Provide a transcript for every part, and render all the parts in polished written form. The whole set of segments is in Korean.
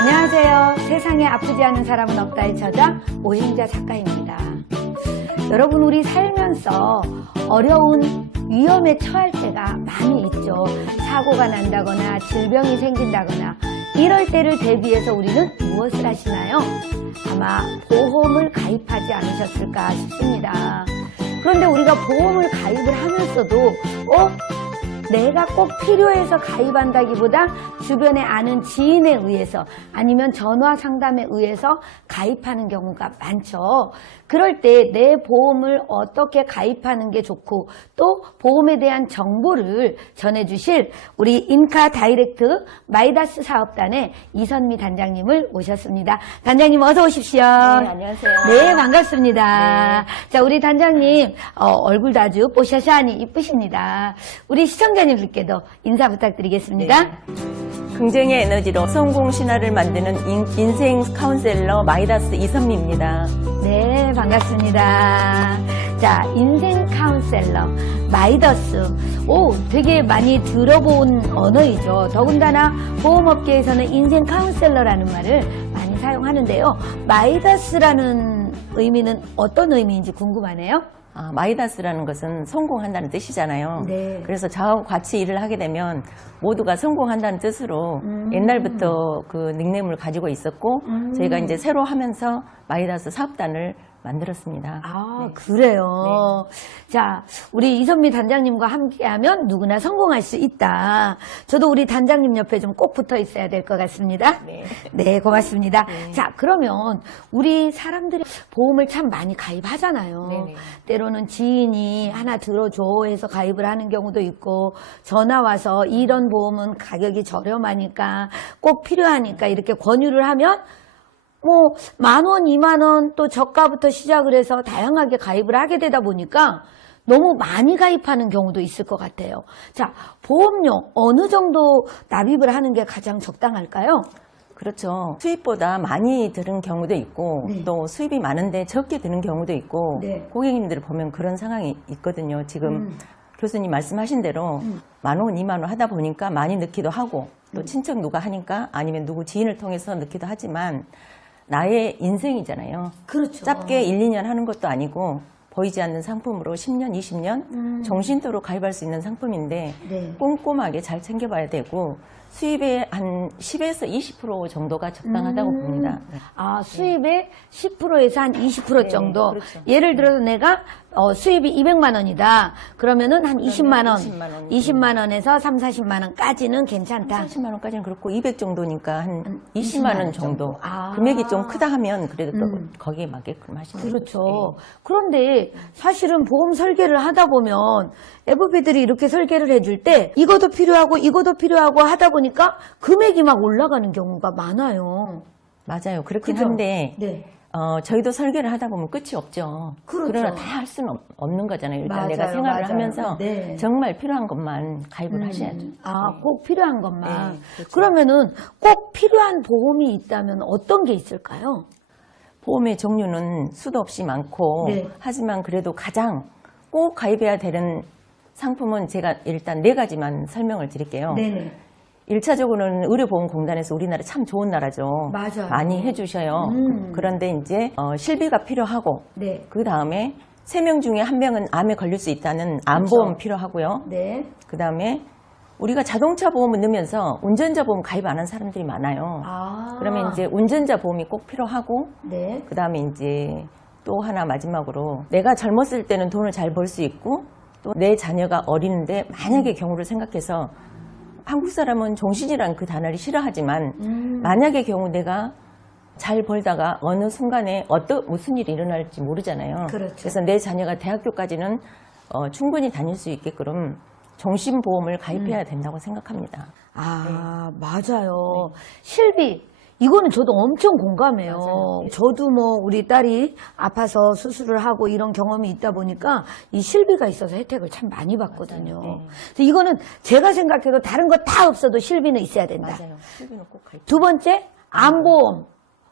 안녕하세요. 세상에 아프지 않은 사람은 없다의 저자 오행자 작가입니다. 여러분, 우리 살면서 어려운 위험에 처할 때가 많이 있죠. 사고가 난다거나 질병이 생긴다거나 이럴 때를 대비해서 우리는 무엇을 하시나요? 아마 보험을 가입하지 않으셨을까 싶습니다. 그런데 우리가 보험을 가입을 하면서도 내가 꼭 필요해서 가입한다기보다 주변에 아는 지인에 의해서 아니면 전화 상담에 의해서 가입하는 경우가 많죠. 그럴 때 내 보험을 어떻게 가입하는 게 좋고 또 보험에 대한 정보를 전해주실 우리 인카 다이렉트 마이다스 사업단의 이선미 단장님을 모셨습니다. 단장님 어서 오십시오. 네, 안녕하세요. 네, 반갑습니다. 네. 자, 우리 단장님 얼굴도 아주 뽀샤샤하니 이쁘십니다. 우리 시청자님들께도 인사 부탁드리겠습니다. 네. 긍정의 에너지로 성공 신화를 만드는 인생 카운셀러 마이다스 이선미입니다. 네, 반갑습니다. 자, 인생 카운셀러 마이다스. 되게 많이 들어본 언어이죠. 더군다나 보험업계에서는 인생 카운셀러라는 말을 많이 사용하는데요. 마이다스라는 의미는 어떤 의미인지 궁금하네요. 마이다스라는 것은 성공한다는 뜻이잖아요. 네. 그래서 저하고 같이 일을 하게 되면 모두가 성공한다는 뜻으로 옛날부터 그 닉네임을 가지고 있었고 저희가 이제 새로 하면서 마이다스 사업단을 만들었습니다. 네. 그래요. 네. 자, 우리 이선미 단장님과 함께하면 누구나 성공할 수 있다. 저도 우리 단장님 옆에 좀 꼭 붙어 있어야 될 것 같습니다. 네. 네, 고맙습니다. 네. 자, 그러면 우리 사람들이 보험을 참 많이 가입하잖아요. 네네. 때로는 지인이 하나 들어줘 해서 가입을 하는 경우도 있고 전화 와서 이런 보험은 가격이 저렴하니까 꼭 필요하니까 이렇게 권유를 하면 10,000원, 20,000원 또 저가부터 시작을 해서 다양하게 가입을 하게 되다 보니까 너무 많이 가입하는 경우도 있을 것 같아요. 자, 보험료 어느 정도 납입을 하는 게 가장 적당할까요? 그렇죠. 수입보다 많이 드는 경우도 있고 네. 또 수입이 많은데 적게 드는 경우도 있고 네. 고객님들 보면 그런 상황이 있거든요. 지금 교수님 말씀하신 대로 10,000원, 20,000원 하다 보니까 많이 넣기도 하고 또 친척 누가 하니까 아니면 누구 지인을 통해서 넣기도 하지만 나의 인생이잖아요. 그렇죠. 짧게 1, 2년 하는 것도 아니고 보이지 않는 상품으로 10년, 20년 정신도로 가입할 수 있는 상품인데 네. 꼼꼼하게 잘 챙겨봐야 되고 수입의 한 10에서 20% 정도가 적당하다고 봅니다. 네. 수입의 10%에서 한 20% 정도. 그렇죠. 예를 들어서 내가 수입이 200만 원이다. 그러면은 한 20만 원. 20만 원에서 3, 40만 원까지는 괜찮다. 40만 원까지는 그렇고 200 정도니까 한 20만 원 정도. 아. 금액이 좀 크다 하면 그래도 거기에 맞게끔 하시면 그렇죠. 네. 그런데 사실은 보험 설계를 하다 보면 FP들이 이렇게 설계를 해줄 때 이것도 필요하고 하다 보니까 금액이 막 올라가는 경우가 많아요. 맞아요. 그렇긴 그죠? 한데 네. 저희도 설계를 하다 보면 끝이 없죠. 그렇죠. 그러나 다 할 수는 없는 거잖아요. 일단 맞아요, 내가 생활을 맞아요. 하면서 네. 정말 필요한 것만 가입을 하셔야죠. 꼭 필요한 것만. 네, 그렇죠. 그러면은 꼭 필요한 보험이 있다면 어떤 게 있을까요? 보험의 종류는 수도 없이 많고 네. 하지만 그래도 가장 꼭 가입해야 되는 상품은 제가 일단 4가지만 설명을 드릴게요. 네네. 1차적으로는 의료보험공단에서 우리나라 참 좋은 나라죠. 맞아요. 많이 해주셔요. 그런데 이제 실비가 필요하고 네. 그 다음에 3명 중에 1명은 암에 걸릴 수 있다는 암보험 필요하고요. 네. 그 다음에 우리가 자동차 보험을 넣으면서 운전자 보험 가입 안 한 사람들이 많아요. 그러면 이제 운전자 보험이 꼭 필요하고 네. 그 다음에 이제 또 하나 마지막으로 내가 젊었을 때는 돈을 잘 벌 수 있고 또 내 자녀가 어리는데 만약의 경우를 생각해서 한국 사람은 종신이란 그 단어를 싫어하지만 만약의 경우 내가 잘 벌다가 어느 순간에 무슨 일이 일어날지 모르잖아요. 그렇죠. 그래서 내 자녀가 대학교까지는 충분히 다닐 수 있게끔 종신보험을 가입해야 된다고 생각합니다. 맞아요. 실비. 이거는 저도 엄청 공감해요. 맞아요. 저도 우리 딸이 아파서 수술을 하고 이런 경험이 있다 보니까 이 실비가 있어서 혜택을 참 많이 받거든요. 맞아요. 네. 그래서 이거는 제가 생각해도 다른 거 다 없어도 실비는 있어야 된다. 맞아요. 실비는 꼭 가입. 두 번째, 암보험.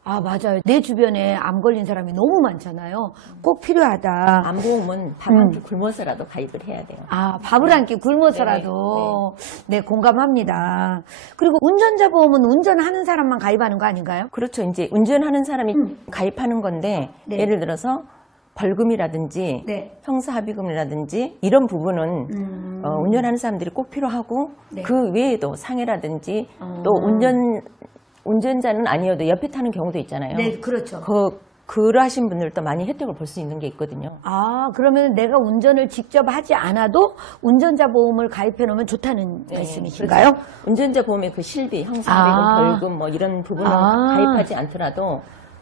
아, 맞아요. 내 주변에 암 걸린 사람이 너무 많잖아요. 꼭 필요하다. 암보험은 밥 한 끼 굶어서라도 가입을 해야 돼요. 아, 밥을 한 끼 굶어서라도. 네, 공감합니다. 그리고 운전자 보험은 운전하는 사람만 가입하는 거 아닌가요? 그렇죠. 이제 운전하는 사람이 가입하는 건데 네. 예를 들어서 벌금이라든지 네. 형사합의금이라든지 이런 부분은 운전하는 사람들이 꼭 필요하고 네. 그 외에도 상해라든지 또 운전자는 아니어도 옆에 타는 경우도 있잖아요. 네, 그렇죠. 그러하신 분들도 많이 혜택을 볼 수 있는 게 있거든요. 아, 그러면 내가 운전을 직접 하지 않아도 운전자 보험을 가입해 놓으면 좋다는 말씀이신가요? 그렇죠. 운전자 보험의 그 실비, 형사합의금, 벌금 뭐 이런 부분은 가입하지 않더라도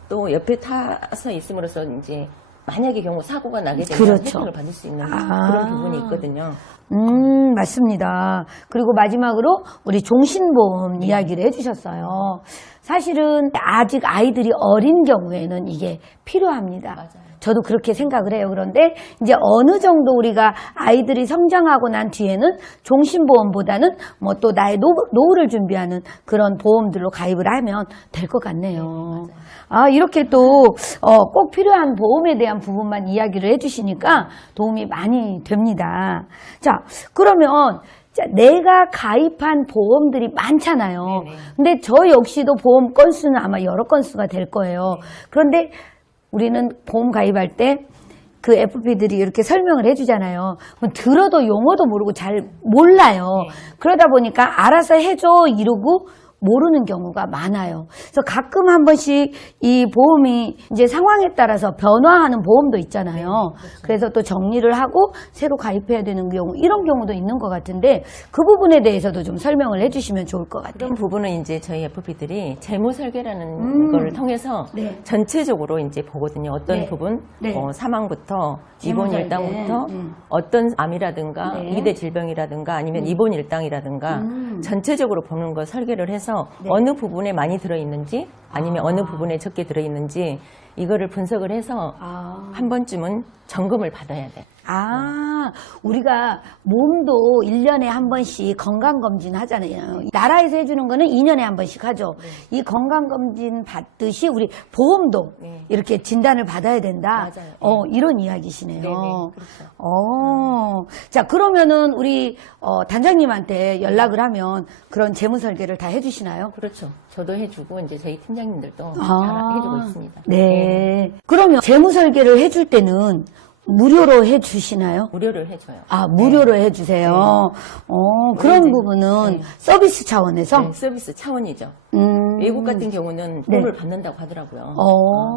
또 옆에 타서 있음으로써 이제 만약에 경우 사고가 나게 되면 그렇죠. 혜택을 받을 수 있는 그런 부분이 있거든요. 맞습니다. 그리고 마지막으로 우리 종신보험 이야기를 해주셨어요. 사실은 아직 아이들이 어린 경우에는 이게 필요합니다. 맞아요. 저도 그렇게 생각을 해요. 그런데 이제 어느 정도 우리가 아이들이 성장하고 난 뒤에는 종신보험보다는 뭐 또 나의 노후를 준비하는 그런 보험들로 가입을 하면 될 것 같네요. 아, 이렇게 또 꼭 필요한 보험에 대한 부분만 이야기를 해주시니까 도움이 많이 됩니다. 자, 그러면 내가 가입한 보험들이 많잖아요. 네네. 근데 저 역시도 보험 건수는 아마 여러 건수가 될 거예요. 그런데 우리는 보험 가입할 때 그 FP들이 이렇게 설명을 해주잖아요. 들어도 용어도 모르고 잘 몰라요. 그러다 보니까 알아서 해줘 이러고 모르는 경우가 많아요. 그래서 가끔 한 번씩 이 보험이 이제 상황에 따라서 변화하는 보험도 있잖아요. 그래서 또 정리를 하고 새로 가입해야 되는 경우, 이런 경우도 있는 것 같은데 그 부분에 대해서도 좀 설명을 해주시면 좋을 것 같아요. 그런 부분은 이제 저희 FP들이 재무 설계라는 걸 통해서 네. 전체적으로 이제 보거든요. 어떤 네. 부분, 네. 사망부터 재무 입원 설계. 일당부터 어떤 암이라든가 네. 이대 질병이라든가 아니면 입원 일당이라든가 전체적으로 보는 걸 설계를 해서 네. 어느 부분에 많이 들어있는지 아니면 어느 부분에 적게 들어있는지 이거를 분석을 해서 한 번쯤은 점검을 받아야 돼. 아, 우리가 몸도 1년에 한 번씩 건강검진 하잖아요. 나라에서 해주는 거는 2년에 한 번씩 하죠. 이 건강검진 받듯이 우리 보험도 네. 이렇게 진단을 받아야 된다. 맞아요. 이런 이야기시네요. 네네, 그렇죠. 자, 그러면은 우리 단장님한테 연락을 하면 그런 재무 설계를 다 해주시나요? 그렇죠. 저도 해주고 이제 저희 팀장님들도 다 해주고 있습니다. 네. 그러면 재무 설계를 해줄 때는 무료로 해주시나요? 무료를 해줘요. 아, 무료로 해주세요. 그런 부분은 서비스 차원에서? 네, 서비스 차원이죠. 외국 같은 경우는 네. 돈을 받는다고 하더라고요.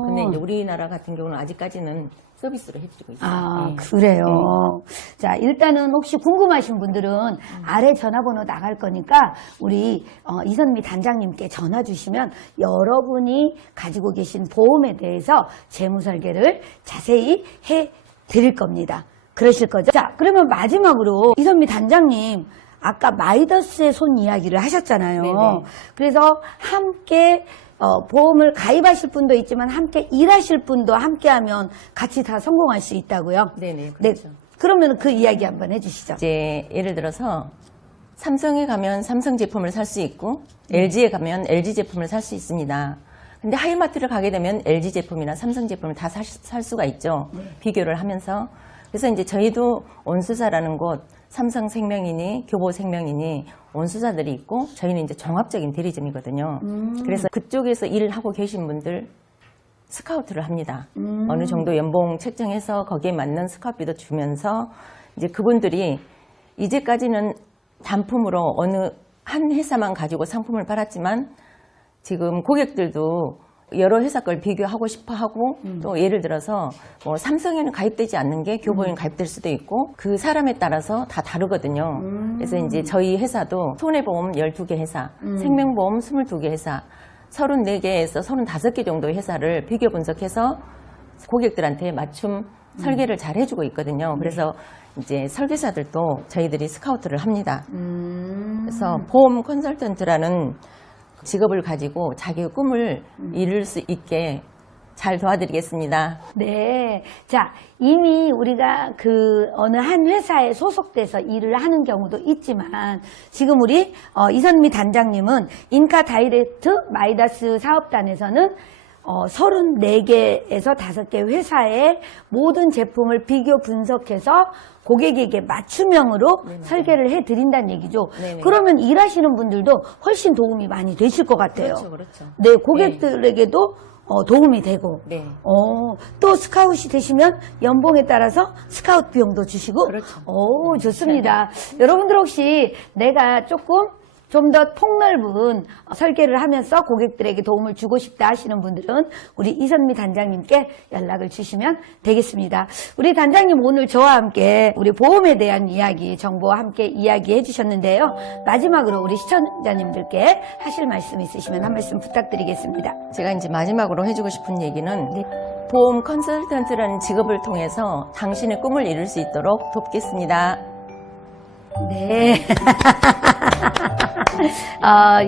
근데 이제 우리나라 같은 경우는 아직까지는 서비스로 해드리고 있어요. 아, 네. 그래요. 자, 일단은 혹시 궁금하신 분들은 아래 전화번호 나갈 거니까 우리 이선미 단장님께 전화 주시면 여러분이 가지고 계신 보험에 대해서 재무 설계를 자세히 해 드릴 겁니다. 그러실 거죠? 자, 그러면 마지막으로 이선미 단장님, 아까 마이더스의 손 이야기를 하셨잖아요. 네네. 그래서 함께 보험을 가입하실 분도 있지만 함께 일하실 분도 함께 하면 같이 다 성공할 수 있다고요? 네네, 그렇죠. 네. 그러면 그 이야기 한번 해주시죠. 이제 예를 들어서 삼성에 가면 삼성 제품을 살 수 있고 LG에 가면 LG 제품을 살 수 있습니다. 근데 하이마트를 가게 되면 LG 제품이나 삼성 제품을 다 살 수가 있죠. 비교를 하면서. 그래서 이제 저희도 온수사라는 곳, 삼성생명이니 교보생명이니 온수사들이 있고 저희는 이제 종합적인 대리점이거든요. 그래서 그쪽에서 일을 하고 계신 분들 스카우트를 합니다. 어느 정도 연봉 책정해서 거기에 맞는 스카우트비도 주면서 이제 그분들이 이제까지는 단품으로 어느 한 회사만 가지고 상품을 팔았지만 지금 고객들도 여러 회사 걸 비교하고 싶어 하고 또 예를 들어서 뭐 삼성에는 가입되지 않는 게 교보에는 가입될 수도 있고 그 사람에 따라서 다 다르거든요. 그래서 이제 저희 회사도 손해보험 12개 회사, 생명보험 22개 회사, 34개에서 35개 정도의 회사를 비교 분석해서 고객들한테 맞춤 설계를 잘 해주고 있거든요. 그래서 이제 설계사들도 저희들이 스카우트를 합니다. 그래서 보험 컨설턴트라는 직업을 가지고 자기의 꿈을 이룰 수 있게 잘 도와드리겠습니다. 네. 자, 이미 우리가 그 어느 한 회사에 소속돼서 일을 하는 경우도 있지만 지금 우리 이선미 단장님은 인카 다이렉트 마이다스 사업단에서는 34개에서 5개 회사의 모든 제품을 비교 분석해서 고객에게 맞춤형으로 설계를 해드린다는 얘기죠. 네네. 그러면 일하시는 분들도 훨씬 도움이 많이 되실 것 같아요. 그렇죠. 네, 고객들에게도 도움이 되고. 네. 또 스카웃이 되시면 연봉에 따라서 스카웃 비용도 주시고. 그렇죠. 좋습니다. 여러분들 혹시 내가 조금 좀 더 폭넓은 설계를 하면서 고객들에게 도움을 주고 싶다 하시는 분들은 우리 이선미 단장님께 연락을 주시면 되겠습니다. 우리 단장님 오늘 저와 함께 우리 보험에 대한 이야기, 정보와 함께 이야기해 주셨는데요. 마지막으로 우리 시청자님들께 하실 말씀 있으시면 한 말씀 부탁드리겠습니다. 제가 이제 마지막으로 해주고 싶은 얘기는 네. 보험 컨설턴트라는 직업을 통해서 당신의 꿈을 이룰 수 있도록 돕겠습니다. 네.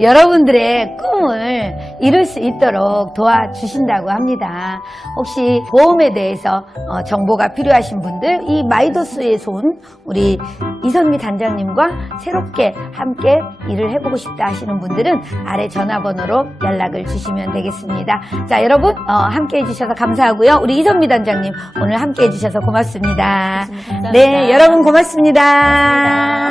여러분들의 꿈을 이룰 수 있도록 도와주신다고 합니다. 혹시 보험에 대해서 정보가 필요하신 분들, 이 마이더스에서 온 우리 이선미 단장님과 새롭게 함께 일을 해보고 싶다 하시는 분들은 아래 전화번호로 연락을 주시면 되겠습니다. 자, 여러분 함께 해주셔서 감사하고요. 우리 이선미 단장님 오늘 함께 해주셔서 고맙습니다. 감사합니다. 네, 여러분 고맙습니다.